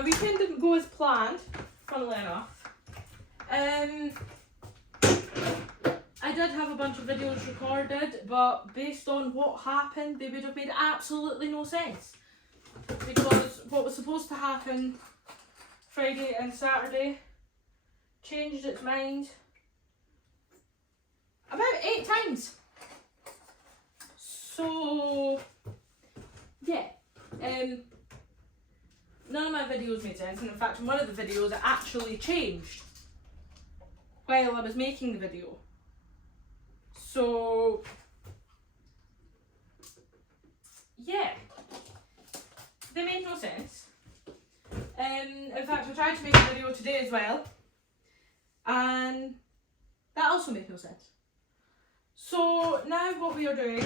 my weekend didn't go as planned, funnily enough. I did have a bunch of videos recorded, but based on what happened, they would have made absolutely no sense. Because what was supposed to happen Friday and Saturday changed its mind about 8 times. So, yeah. None of my videos made sense, and in fact in one of the videos it actually changed while I was making the video. So, yeah, they made no sense. In fact, I tried to make a video today as well, and that also made no sense. So now what we are doing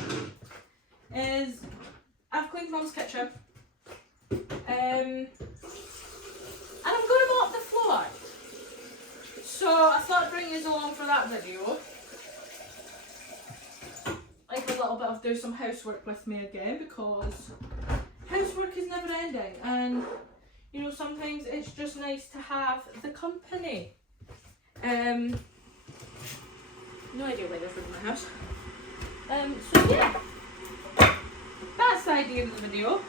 is, I've cleaned Mum's kitchen, and I'm going to mop the floor. So I thought I'd bring you along for that video. Like a little bit of do some housework with me again, because housework is never ending, and you know, sometimes it's just nice to have the company. No idea why there's food in my house. So yeah, that's the idea of the video.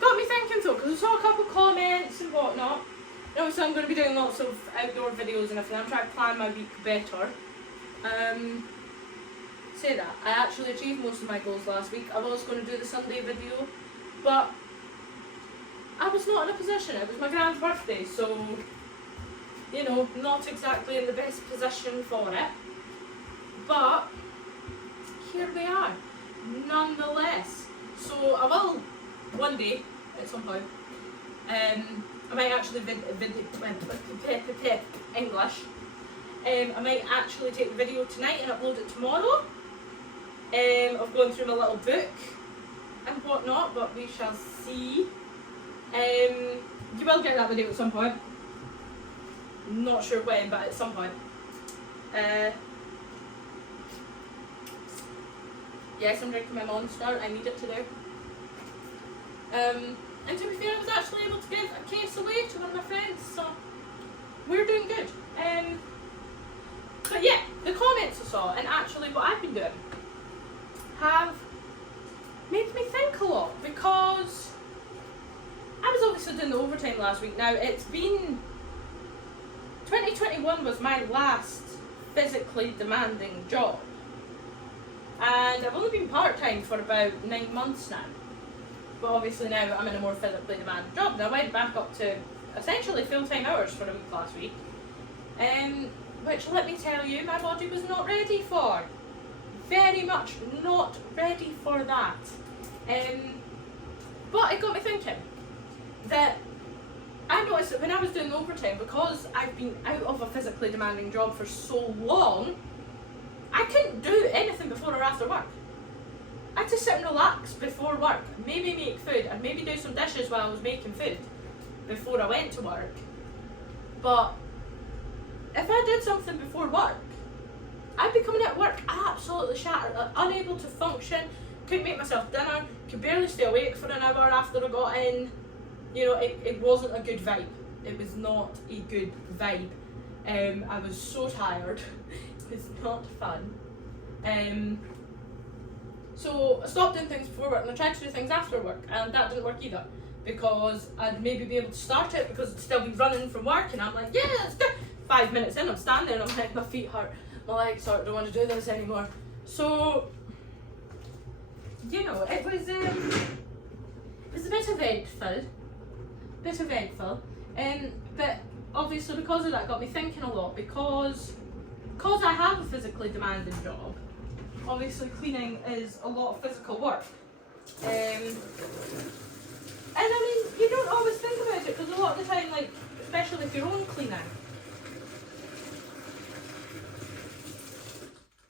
Got me thinking though, because I saw a couple of comments and whatnot. You know, so I'm going to be doing lots of outdoor videos and everything. I'm trying to plan my week better. Say that, I actually achieved most of my goals last week. I was going to do the Sunday video, but I was not in a position. It was my grand's birthday, so, you know, not exactly in the best position for it. But here we are, nonetheless. So I will, one day, at some point, I might actually English. I might actually take the video tonight and upload it tomorrow. Of going through my little book and whatnot, but we shall see. You will get that video at some point. Not sure when, but at some point. Yes, I'm drinking my Monster. I need it to do. And to be fair, I was actually able to give a case away to one of my friends, so we're doing good. But yeah, the comments I saw, and actually what I've been doing, have made me think a lot, because I was obviously doing the overtime last week. Now, it's been 2021 was my last physically demanding job, and I've only been part-time for about 9 months now, but obviously now I'm in a more physically demanding job. Now, I went back up to essentially full-time hours for a week last week, which, let me tell you, my body was not ready for. Very much not ready for that. But it got me thinking that I noticed that when I was doing overtime, because I've been out of a physically demanding job for so long, I couldn't do anything before or after work. I had to sit and relax before work, maybe make food, and maybe do some dishes while I was making food before I went to work. But if I did something before work, I'd be coming at work absolutely shattered, unable to function, couldn't make myself dinner, could barely stay awake for an hour after I got in. You know, it wasn't a good vibe. It was not a good vibe. I was so tired. It was not fun. So I stopped doing things before work and I tried to do things after work, and that didn't work either, because I'd maybe be able to start it because it'd still be running from work, and I'm like, yeah, let's go. 5 minutes in, I'm standing and I'm like, my feet hurt, my legs hurt, I don't want to do this anymore. So, you know, it was a bit eventful, but obviously because of that got me thinking a lot, because I have a physically demanding job. Obviously cleaning is a lot of physical work, and I mean, you don't always think about it, because a lot of the time, like, especially if you're own cleaning,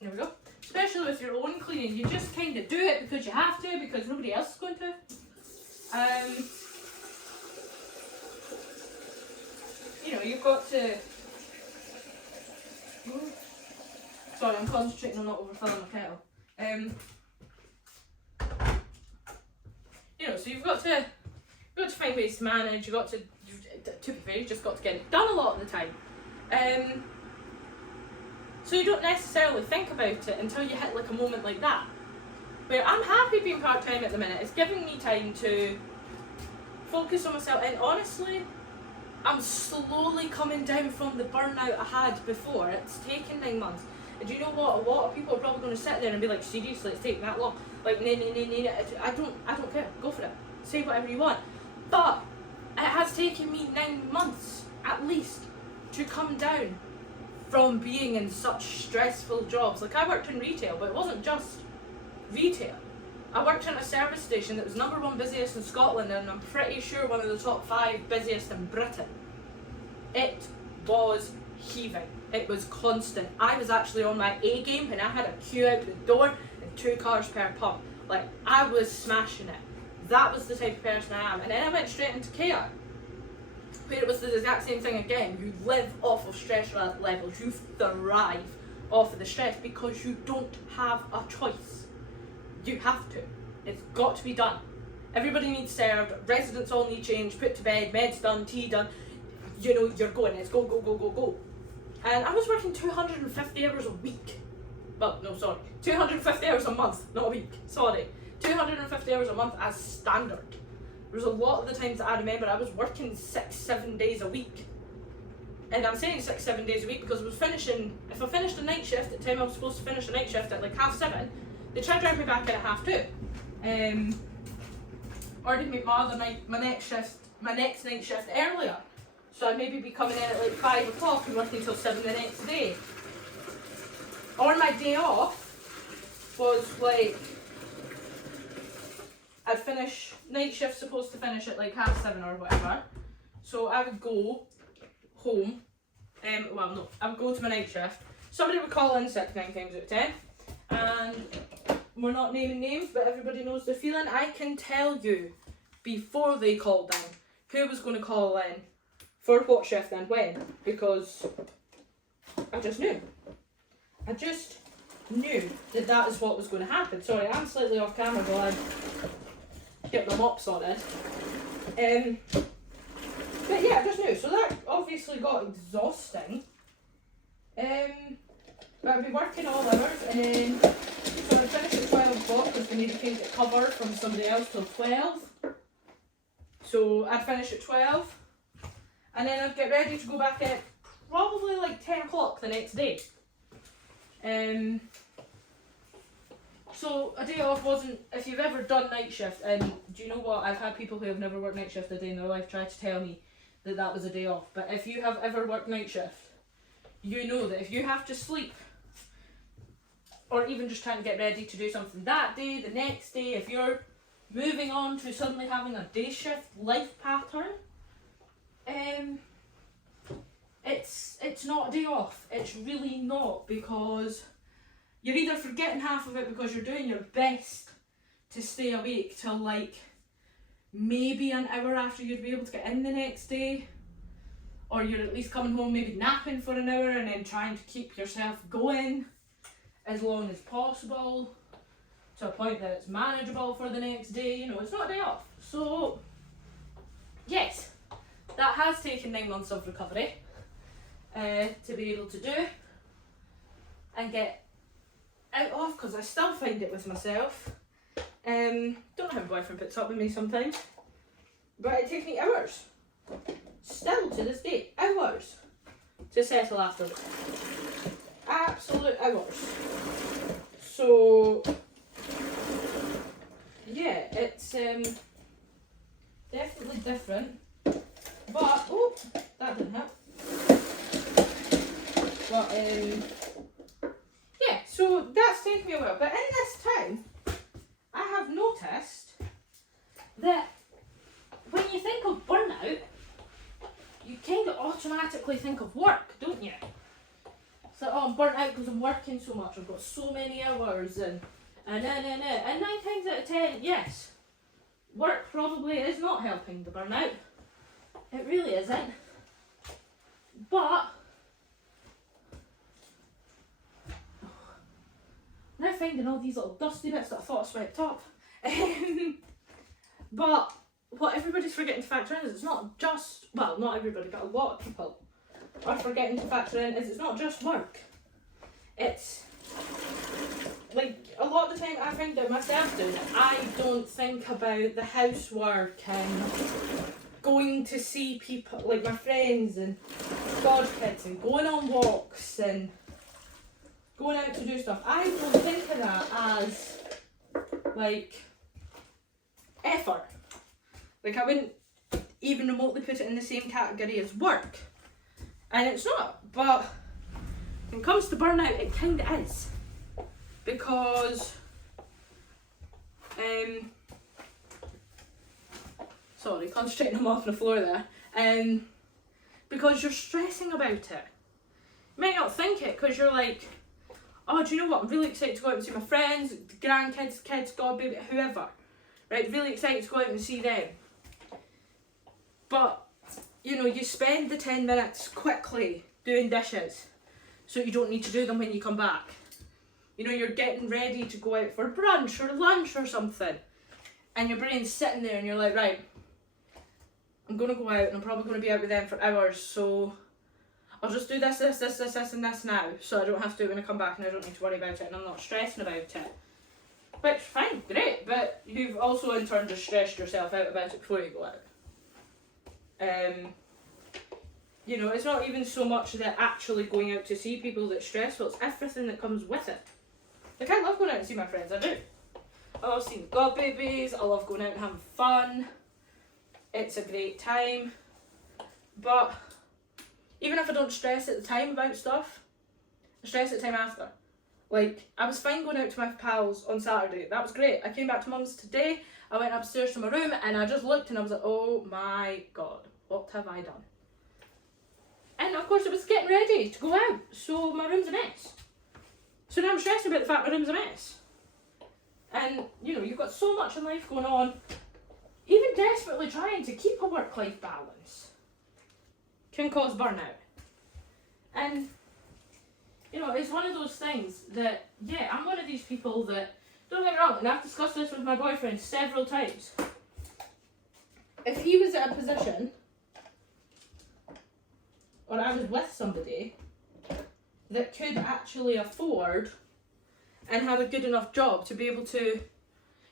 there we go, especially with your own cleaning, you just kind of do it because you have to, because nobody else is going to. You know, you've got to, sorry, I'm concentrating on not overfilling my kettle. You know, so you've got to got to find ways to manage. You got to be fair, you just got to get it done a lot of the time. So you don't necessarily think about it until you hit like a moment like that. Where I'm happy being part-time at the minute. It's giving me time to focus on myself, and honestly, I'm slowly coming down from the burnout I had before. It's taken 9 months. And do you know what? A lot of people are probably going to sit there and be like, seriously, it's taking that long. Like, nah. I don't care. Go for it. Say whatever you want. But it has taken me 9 months, at least, to come down from being in such stressful jobs. Like, I worked in retail, but it wasn't just retail. I worked in a service station that was #1 busiest in Scotland, and I'm pretty sure one of the top 5 busiest in Britain. It was heaving. It was constant. I was actually on my A game, and I had a queue out the door and 2 cars per pump. Like, I was smashing it. That was the type of person I am. And then I went straight into care, where it was the exact same thing again. You live off of stress levels. You thrive off of the stress because you don't have a choice. You have to. It's got to be done. Everybody needs served. Residents all need change. Put to bed. Meds done. Tea done. You know, you're going. It's go, go, go, go, go. And I was working 250 hours a week. Well, no, sorry. 250 hours a month, not a week. Sorry. 250 hours a month as standard. There was a lot of the times that I remember I was working 6-7 days a week. And I'm saying 6-7 days a week because I was finishing, if I finished a night shift at the time I was supposed to finish a night shift at like 7:30, they tried to drive me back in at 2:30. Or they'd make my next night shift earlier. So I'd maybe be coming in at like 5 o'clock and working till 7 the next day. Or my day off was like, I'd finish, night shift's supposed to finish at like 7:30 or whatever. So I would go home, I would go to my night shift. Somebody would call in sick 9 times out of 10. And we're not naming names, but everybody knows the feeling. I can tell you before they called in who was going to call in for what shift and when, because I just knew. I just knew that is what was going to happen. Sorry, I'm slightly off camera while I get my mop sorted. But yeah, I just knew. So that obviously got exhausting. But I'd be working all hours, and then so I'd finish at 12 o'clock because we needed to get cover from somebody else till 12. So I'd finish at 12, and then I'd get ready to go back at probably like 10 o'clock the next day. So a day off wasn't, if you've ever done night shift, and do you know what, I've had people who have never worked night shift a day in their life try to tell me that that was a day off, but if you have ever worked night shift, you know that if you have to sleep, or even just trying to get ready to do something that day, the next day, if you're moving on to suddenly having a day shift life pattern, it's not a day off. It's really not, because you're either forgetting half of it because you're doing your best to stay awake till like maybe an hour after you'd be able to get in the next day, or you're at least coming home maybe napping for an hour and then trying to keep yourself going as long as possible to a point that it's manageable for the next day. You know, it's not a day off. So yes, that has taken 9 months of recovery to be able to do and get out of, because I still find it with myself. Don't have a boyfriend puts up with me sometimes, but it takes me hours, still to this day, hours to settle after it. Absolute hours. So yeah, it's definitely different, but oh, that didn't help. But yeah, so that's taken me a while, but in this time I have noticed that when you think of burnout, you kind of automatically think of work, don't you? It's like, oh, I'm burnt out because I'm working so much, I've got so many hours, and 9 times out of 10, yes, work probably is not helping the burnout. It really isn't. But now finding all these little dusty bits that I thought I swept up. But what everybody's forgetting to factor in is it's not just, well, not everybody, but a lot of people are forgetting to factor in is it's not just work. It's like a lot of the time I find that myself doing it, I don't think about the housework and going to see people like my friends and godkids and going on walks and going out to do stuff. I don't think of that as like effort. Like I wouldn't even remotely put it in the same category as work. And it's not, but when it comes to burnout, it kind of is. Because, sorry, concentrating, I'm off the floor there. Because you're stressing about it. You might not think it, because you're like, oh, do you know what, I'm really excited to go out and see my friends, grandkids, kids, godbaby, whoever. Right, really excited to go out and see them. But, you know, you spend the 10 minutes quickly doing dishes, so you don't need to do them when you come back. You know, you're getting ready to go out for brunch or lunch or something, and your brain's sitting there and you're like, right, I'm going to go out and I'm probably going to be out with them for hours, so I'll just do this and this now, so I don't have to do it when I come back and I don't need to worry about it and I'm not stressing about it. Which, fine, great, but you've also in turn just stressed yourself out about it before you go out. You know, it's not even so much that actually going out to see people that's stressful, it's everything that comes with it. Like, I love going out and see my friends, I do. I love seeing the godbabies, I love going out and having fun. It's a great time. But even if I don't stress at the time about stuff, I stress at the time after. Like, I was fine going out to my pals on Saturday, that was great. I came back to mum's today, I went upstairs to my room and I just looked and I was like, oh my god, what have I done? And of course it was getting ready to go out, so my room's a mess. So now I'm stressing about the fact my room's a mess. And, you know, you've got so much in life going on, even desperately trying to keep a work-life balance can cause burnout. And, you know, it's one of those things that, yeah, I'm one of these people that, don't get me wrong, and I've discussed this with my boyfriend several times. If he was in a position, or I was with somebody that could actually afford and have a good enough job to be able to,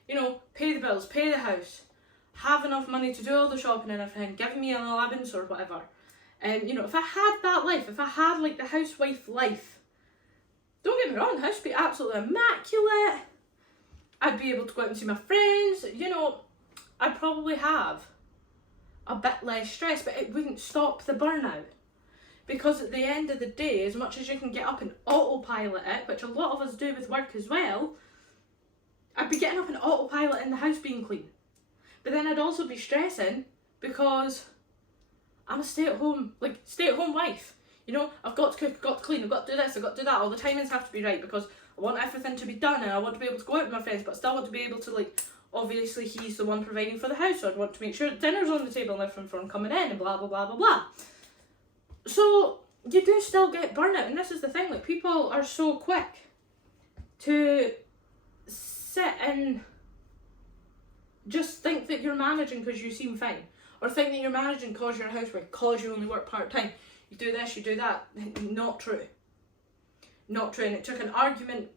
you know, pay the bills, pay the house, have enough money to do all the shopping and everything, give me an allowance or whatever. And, you know, if I had that life, if I had like the housewife life, don't get me wrong, the house would be absolutely immaculate. I'd be able to go out and see my friends, you know, I'd probably have a bit less stress, but it wouldn't stop the burnout. Because at the end of the day, as much as you can get up and autopilot it, which a lot of us do with work as well, I'd be getting up and autopilot in the house being clean. But then I'd also be stressing because I'm a stay-at-home wife. You know, I've got to cook, I've got to clean, I've got to do this, I've got to do that. All the timings have to be right because I want everything to be done and I want to be able to go out with my friends, but I still want to be able to, like, obviously he's the one providing for the house, so I'd want to make sure dinner's on the table and everything for him coming in and blah, blah, blah, blah, blah. So you do still get burnout, and this is the thing, like, people are so quick to sit and just think that you're managing because you seem fine, or think that you're managing because you're a housewife, because you only work part-time. You do this, you do that. Not true. Not true. And it took an argument,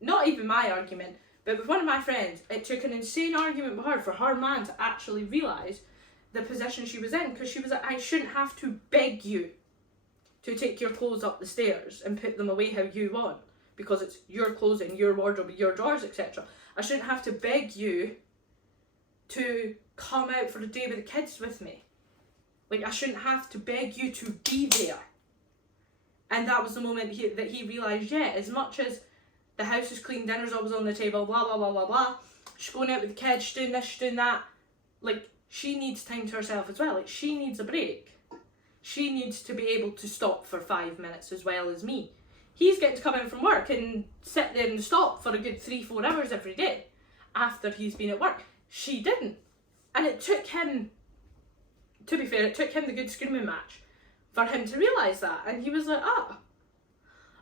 not even my argument, but with one of my friends, it took an insane argument with her for her man to actually realise the position she was in, because she was like, I shouldn't have to beg you to take your clothes up the stairs and put them away how you want, because it's your clothing, your wardrobe, your drawers, etc. I shouldn't have to beg you to come out for a day with the kids with me. Like, I shouldn't have to beg you to be there. And that was the moment that he realised, yeah, as much as the house is clean, dinner's always on the table, blah, blah, blah, blah, blah, she's going out with the kids, she's doing this, she's doing that, like, she needs time to herself as well. Like, she needs a break. She needs to be able to stop for 5 minutes as well as me. He's getting to come in from work and sit there and stop for a good 3-4 hours every day after he's been at work. She didn't. And it took him, to be fair, it took him the good screaming match for him to realise that. And he was like, ah,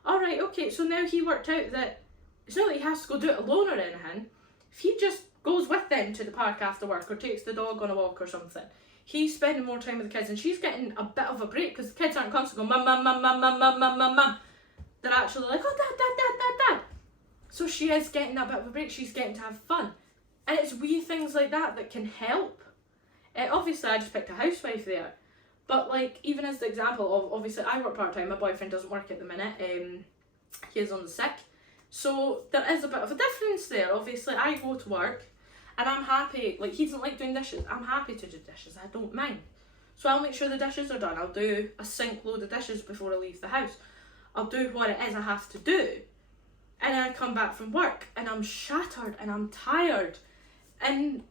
alright, okay. So now he worked out that it's not that he has to go do it alone or anything. If he just goes with them to the park after work or takes the dog on a walk or something. He's spending more time with the kids and she's getting a bit of a break because the kids aren't constantly going, mum, mum, mum, mum, mum, mum, mum, mum. They're actually like, oh, dad, dad, dad, dad, dad. So she is getting that bit of a break. She's getting to have fun. And it's wee things like that that can help. Obviously, I just picked a housewife there. But like, even as the example of, obviously, I work part-time. My boyfriend doesn't work at the minute. He is on the sick. So there is a bit of a difference there. Obviously, I go to work and I'm happy. Like, he doesn't like doing dishes. I'm happy to do dishes. I don't mind. So I'll make sure the dishes are done. I'll do a sink load of dishes before I leave the house. I'll do what it is I have to do. And I come back from work and I'm shattered and I'm tired. And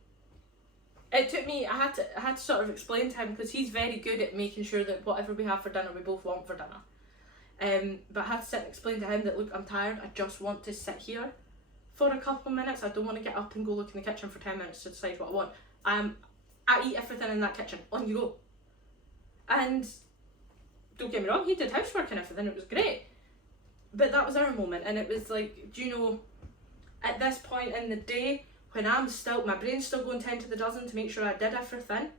it took me, I had to sort of explain to him, because he's very good at making sure that whatever we have for dinner, we both want for dinner. But I had to sit and explain to him that, look, I'm tired. I just want to sit here for a couple of minutes. I don't want to get up and go look in the kitchen for 10 minutes to decide what I want. I eat everything in that kitchen. On you go. And don't get me wrong, he did housework and everything. It was great. But that was our moment, and it was like, do you know, at this point in the day, when I'm still, my brain's still going 10 to the dozen to make sure I did everything.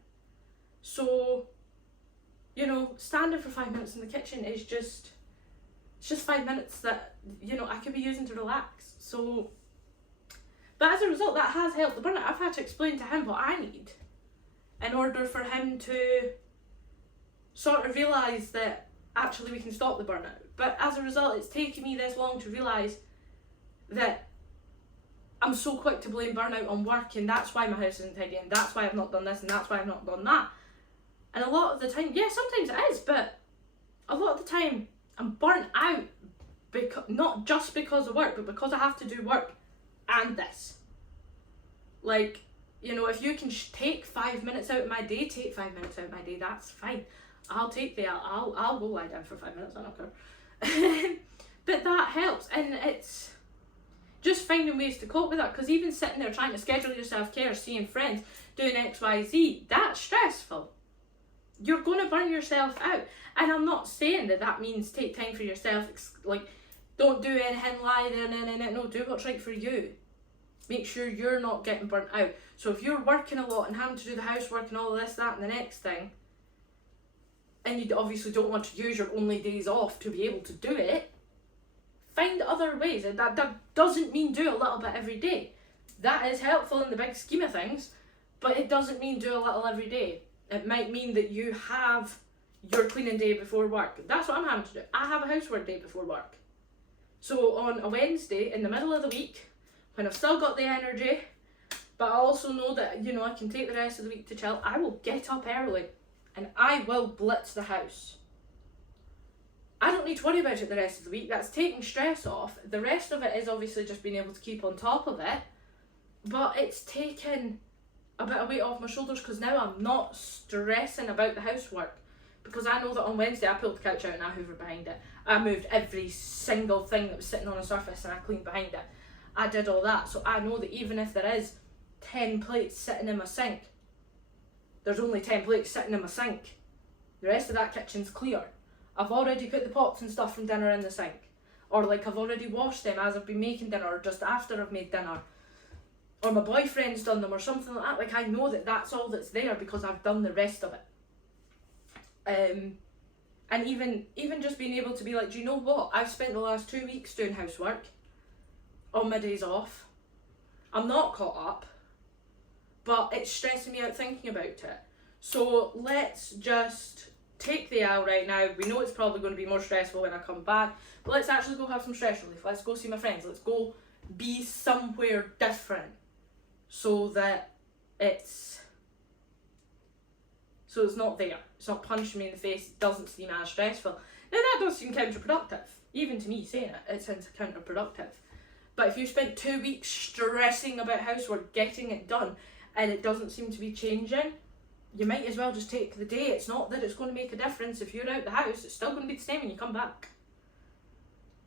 So, you know, standing for 5 minutes in the kitchen is just, it's just 5 minutes that, you know, I could be using to relax. So, but as a result, that has helped the burnout. I've had to explain to him what I need in order for him to sort of realise that actually we can stop the burnout. But as a result, it's taken me this long to realise that I'm so quick to blame burnout on work, and that's why my house isn't tidy, and that's why I've not done this, and that's why I've not done that. And a lot of the time, yeah, sometimes it is, but a lot of the time I'm burnt out, because not just because of work, but because I have to do work and this. Like, you know, if you can take 5 minutes out of my day, take 5 minutes out of my day, that's fine. I'll go lie down for 5 minutes, I don't care. But that helps, and it's just finding ways to cope with that, because even sitting there trying to schedule your self-care, seeing friends, doing XYZ, that's stressful. You're going to burn yourself out. And I'm not saying that means take time for yourself, like, don't do anything, lie there, no, do what's right for you. Make sure you're not getting burnt out. So if you're working a lot and having to do the housework and all this, that and the next thing, and you obviously don't want to use your only days off to be able to do it, find other ways. And that doesn't mean do a little bit every day. That is helpful in the big scheme of things, but it doesn't mean do a little every day. It might mean that you have your cleaning day before work. That's what I'm having to do. I have a housework day before work. So on a Wednesday, in the middle of the week, when I've still got the energy, but I also know that, you know, I can take the rest of the week to chill, I will get up early and I will blitz the house. I don't need to worry about it the rest of the week. That's taking stress off. The rest of it is obviously just being able to keep on top of it. But it's taken a bit of weight off my shoulders, because now I'm not stressing about the housework. Because I know that on Wednesday I pulled the couch out and I hoovered behind it. I moved every single thing that was sitting on a surface and I cleaned behind it. I did all that. So I know that even if there is 10 plates sitting in my sink, there's only 10 plates sitting in my sink. The rest of that kitchen's clear. I've already put the pots and stuff from dinner in the sink. Or like I've already washed them as I've been making dinner, or just after I've made dinner. Or my boyfriend's done them, or something like that. Like, I know that that's all that's there because I've done the rest of it. And even just being able to be like, do you know what? I've spent the last 2 weeks doing housework on my days off. I'm not caught up, but it's stressing me out thinking about it. So let's just take the L right now. We know it's probably going to be more stressful when I come back, but let's actually go have some stress relief. Let's go see my friends. Let's go be somewhere different, so that it's not there. It's not punching me in the face. It doesn't seem as stressful. Now that does seem counterproductive. Even to me saying it sounds counterproductive. But if you spent 2 weeks stressing about housework, getting it done, and it doesn't seem to be changing, you might as well just take the day. It's not that it's going to make a difference if you're out the house. It's still going to be the same when you come back.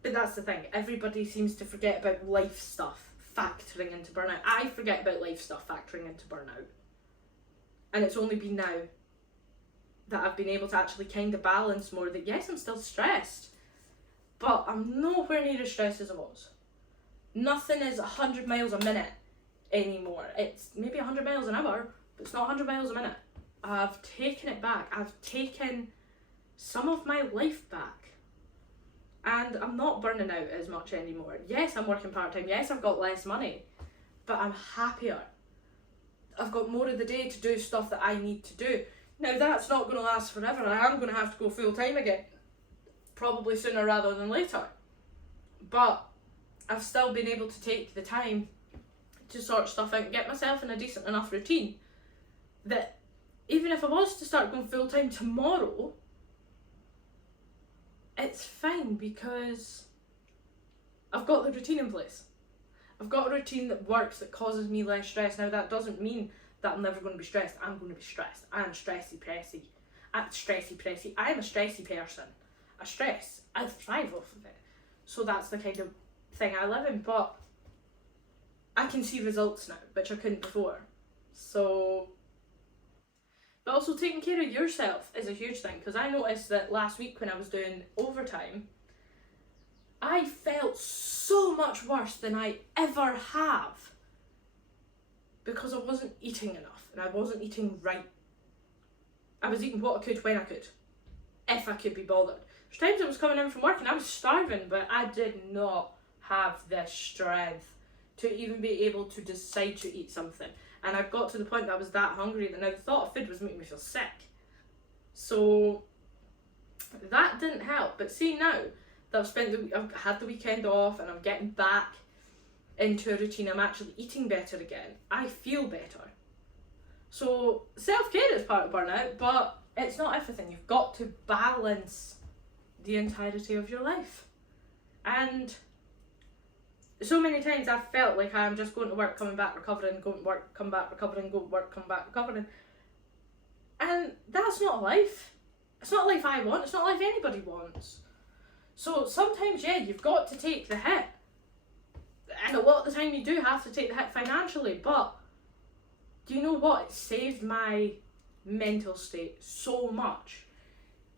But that's the thing. Everybody seems to forget about life stuff factoring into burnout. I forget about life stuff factoring into burnout. And it's only been now that I've been able to actually kind of balance more that, yes, I'm still stressed, but I'm nowhere near as stressed as I was. Nothing is 100 miles a minute anymore. It's maybe 100 miles an hour, but it's not 100 miles a minute. I've taken it back. I've taken some of my life back. And I'm not burning out as much anymore. Yes, I'm working part-time. Yes, I've got less money, but I'm happier. I've got more of the day to do stuff that I need to do. Now, that's not going to last forever. I am going to have to go full-time again, probably sooner rather than later. But I've still been able to take the time to sort stuff out and get myself in a decent enough routine that even if I was to start going full-time tomorrow, it's fine because I've got the routine in place. I've got a routine that works, that causes me less stress. Now, that doesn't mean that I'm never going to be stressed. I'm going to be stressed. I'm stressy-pressy. I'm a stressy person. I stress. I thrive off of it. So that's the kind of thing I live in. But I can see results now, which I couldn't before. So... But also taking care of yourself is a huge thing, because I noticed that last week when I was doing overtime, I felt so much worse than I ever have because I wasn't eating enough and I wasn't eating right. I was eating what I could when I could, if I could be bothered. There's times I was coming in from work and I was starving, but I did not have the strength to even be able to decide to eat something. And I got to the point that I was that hungry that now the thought of food was making me feel sick. So that didn't help. But see, now that I've had the weekend off and I'm getting back into a routine, I'm actually eating better again. I feel better. So self-care is part of burnout, but it's not everything. You've got to balance the entirety of your life. And so many times I've felt like I'm just going to work, coming back, recovering, going to work, come back, recovering, go to work, come back, recovering. And that's not life. It's not life I want. It's not life anybody wants. So sometimes, yeah, you've got to take the hit. And a lot of the time you do have to take the hit financially. But do you know what? It saved my mental state so much.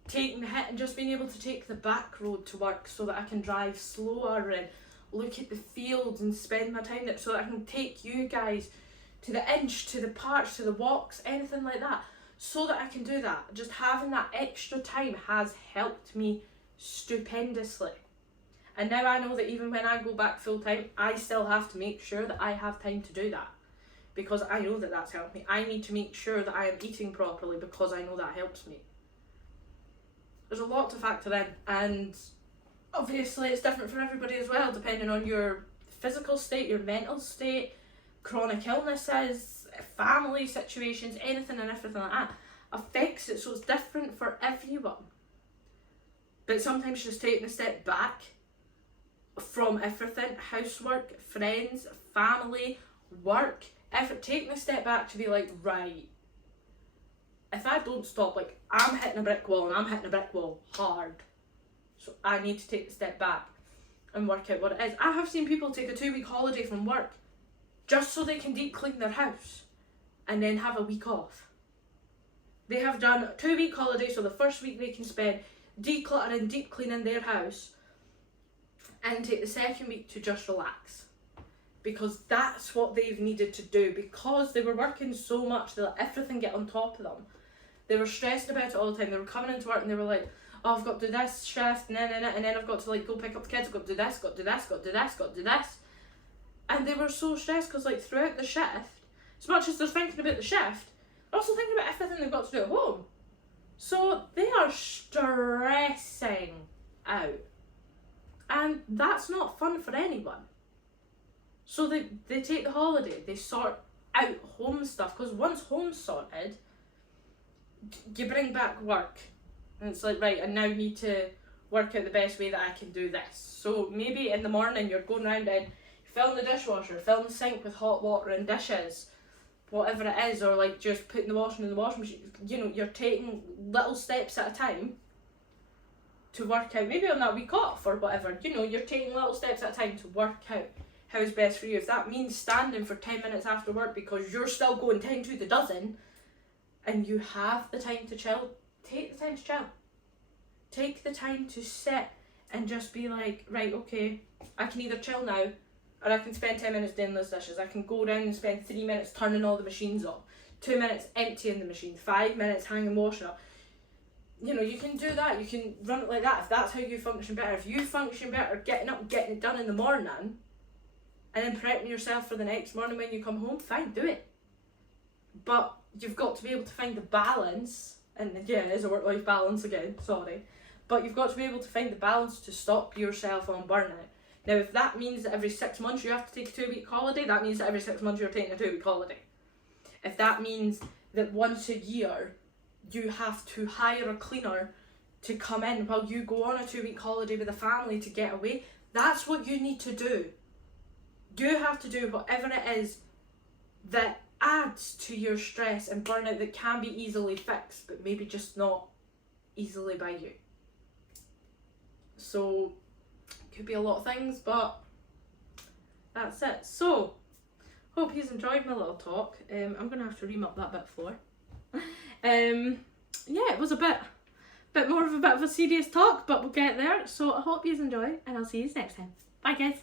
Taking the hit and just being able to take the back road to work so that I can drive slower and look at the fields and spend my time there so that I can take you guys to the inch, to the parks, to the walks, anything like that, so that I can do that. Just having that extra time has helped me stupendously. And now I know that even when I go back full time, I still have to make sure that I have time to do that, because I know that that's helped me. I need to make sure that I am eating properly because I know that helps me. There's a lot to factor in, and obviously it's different for everybody as well, depending on your physical state, your mental state, chronic illnesses, family situations, anything and everything like that affects it, so it's different for everyone. But sometimes just taking a step back from everything, housework, friends, family, work, taking a step back to be like, right, if I don't stop, like, I'm hitting a brick wall and I'm hitting a brick wall hard. So I need to take a step back and work out what it is. I have seen people take a 2-week holiday from work just so they can deep clean their house and then have a week off. They have done a 2-week holiday, so the first week they can spend decluttering, deep cleaning their house, and take the second week to just relax. Because that's what they've needed to do, because they were working so much, they let everything get on top of them. They were stressed about it all the time. They were coming into work and they were like, oh, I've got to do this shift, and then I've got to like go pick up the kids, I've got to do this, got to do this, got to do this, got to do this. And they were so stressed because like throughout the shift, as much as they're thinking about the shift, they're also thinking about everything they've got to do at home. So they are stressing out. And that's not fun for anyone. So they take the holiday, they sort out home stuff, because once home's sorted, you bring back work. And it's like, right, I now need to work out the best way that I can do this. So maybe in the morning you're going around and filling the dishwasher, filling the sink with hot water and dishes, whatever it is, or like just putting the washing in the washing machine. You know, you're taking little steps at a time to work out, maybe on that week off or whatever, you know, you're taking little steps at a time to work out how's best for you. If that means standing for 10 minutes after work because you're still going 10 to the dozen and you have the time to chill, take the time to chill. Take the time to sit and just be like, right, okay, I can either chill now, or I can spend 10 minutes doing those dishes. I can go around and spend 3 minutes turning all the machines off, 2 minutes emptying the machine, 5 minutes hanging washing up. You know, you can do that, you can run it like that if that's how you function better. If you function better getting up and getting it done in the morning and then prepping yourself for the next morning when you come home, fine, do it. But you've got to be able to find the balance, and yeah, it is a work-life balance again, sorry. But you've got to be able to find the balance to stop yourself on burnout. Now, if that means that every 6 months you have to take a 2-week holiday, that means that every 6 months you're taking a 2-week holiday. If that means that once a year you have to hire a cleaner to come in while you go on a 2-week holiday with a family to get away, that's what you need to do. You have to do whatever it is that adds to your stress and burnout that can be easily fixed, but maybe just not easily by you. So, could be a lot of things, but that's it. So, hope you've enjoyed my little talk. I'm going to have to remop that bit floor. Yeah, it was a bit more of a serious talk, but we'll get there. So I hope you enjoy, and I'll see you next time. Bye guys.